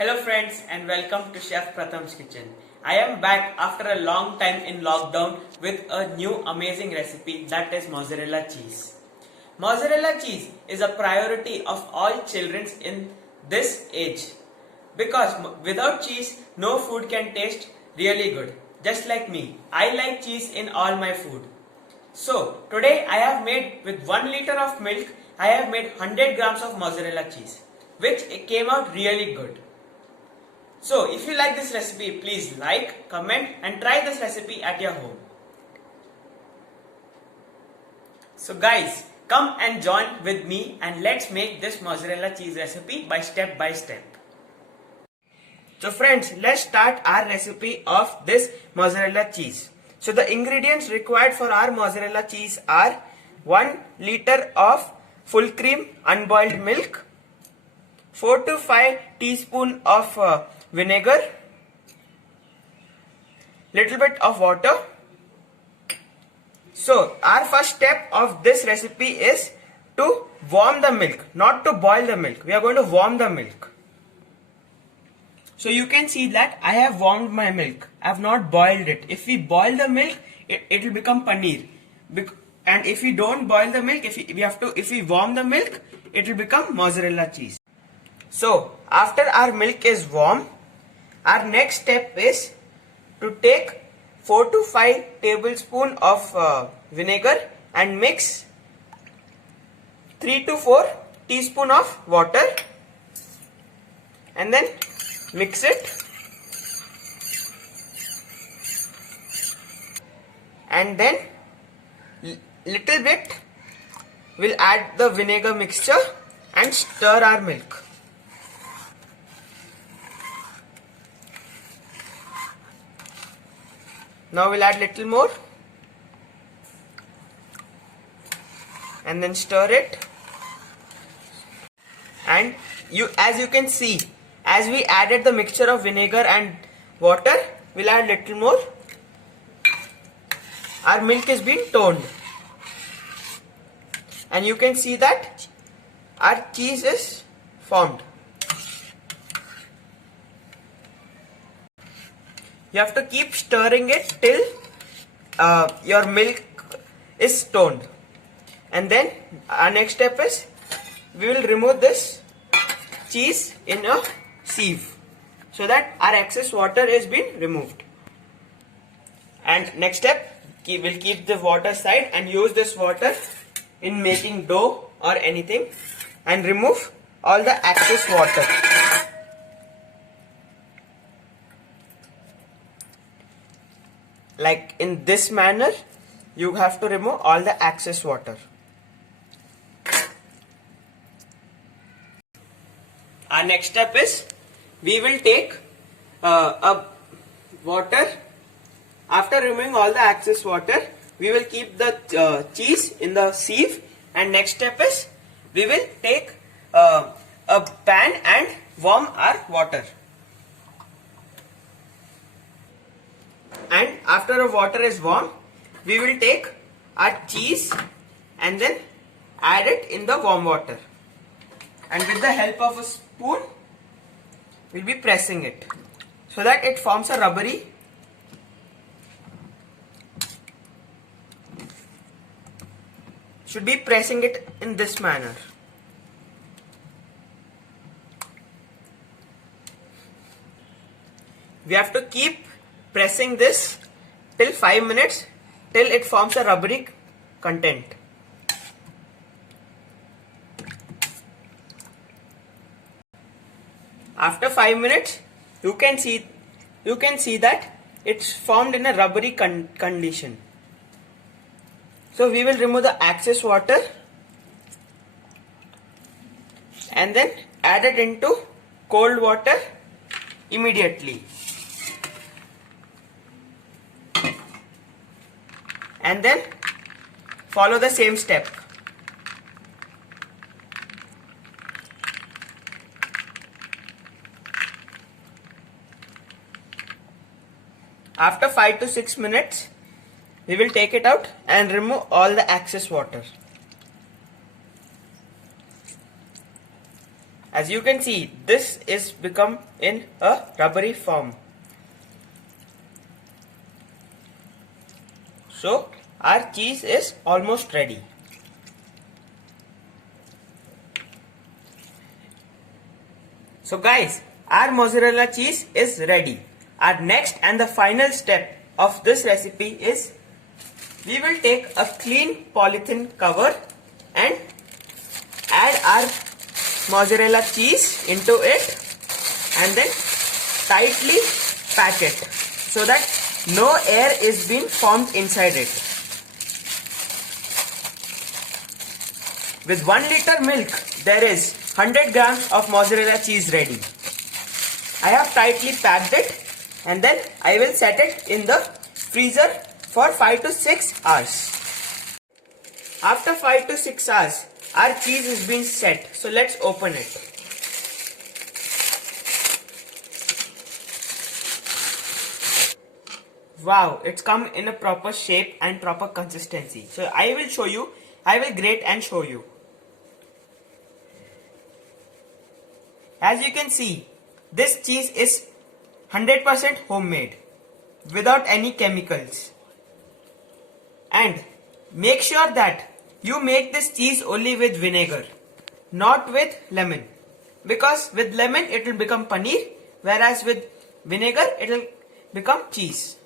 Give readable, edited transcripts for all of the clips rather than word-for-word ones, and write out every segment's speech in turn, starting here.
Hello friends and welcome to Chef Pratham's Kitchen. I am back after a long time in lockdown with a new amazing recipe, that is mozzarella cheese. Mozzarella cheese is a priority of all children in this age because without cheese no food can taste really good. Just like me, I like cheese in all my food. So today I have made with 1 liter of milk, I have made 100 grams of mozzarella cheese, which came out really good. So if you like this recipe, please like, comment and try this recipe at your home. So guys, come and join with me and let's make this mozzarella cheese recipe by step. So friends, let's start our recipe of this mozzarella cheese. So the ingredients required for our mozzarella cheese are 1 liter of full cream unboiled milk, 4 to 5 teaspoon of vinegar, little bit of water. So our first step of this recipe is to warm the milk, not to boil the milk. We are going to warm the milk. So you can see that I have warmed my milk. I have not boiled it. If we boil the milk, it will become paneer. And if we don't boil the milk, if we warm the milk, it will become mozzarella cheese. So after our milk is warm, our next step is to take 4 to 5 tablespoons of vinegar and mix 3 to 4 teaspoons of water and then mix it and then little bit we'll add the vinegar mixture and stir our milk. Now we'll add little more and then stir it, and as you can see, as we added the mixture of vinegar and water, we'll add little more. Our milk is being toned and you can see that our cheese is formed. You have to keep stirring it till your milk is toned. And then our next step is we will remove this cheese in a sieve so that our excess water is being removed. And next step, we'll keep the water aside and use this water in making dough or anything and remove all the excess water. Like in this manner, you have to remove all the excess water. Our next step is we will take a water. After removing all the excess water, we will keep the cheese in the sieve, and next step is we will take a pan and warm our water. And after the water is warm, we will take our cheese and then add it in the warm water. And with the help of a spoon, we'll be pressing it so that it forms a rubbery. Should be pressing it in this manner. We have to keep pressing this till 5 minutes till it forms a rubbery content. After 5 minutes, you can see that it's formed in a rubbery condition. So we will remove the excess water and then add it into cold water immediately. And then follow the same step. After 5 to 6 minutes, we will take it out and remove all the excess water. As you can see, this is become in a rubbery form. So our cheese is almost ready. So guys, our mozzarella cheese is ready. Our next and the final step of this recipe is we will take a clean polythene cover and add our mozzarella cheese into it and then tightly pack it so that no air is being formed inside it. With 1 liter milk, there is 100 grams of mozzarella cheese ready. I have tightly packed it and then I will set it in the freezer for 5 to 6 hours. After 5 to 6 hours, our cheese is being set. So let's open it. Wow, it's come in a proper shape and proper consistency. So I will show you. I will grate and show you. As you can see, this cheese is 100% homemade without any chemicals. And make sure that you make this cheese only with vinegar, not with lemon. Because with lemon it will become paneer, whereas with vinegar it will become cheese.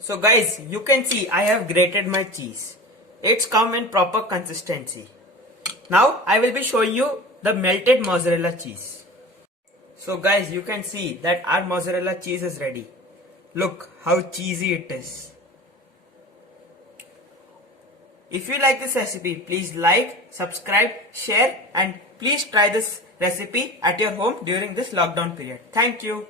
So guys, you can see I have grated my cheese. It's come in proper consistency. Now I will be showing you the melted mozzarella cheese. So guys, you can see that our mozzarella cheese is ready. Look how cheesy it is. If you like this recipe, please like, subscribe, share and please try this recipe at your home during this lockdown period. Thank you.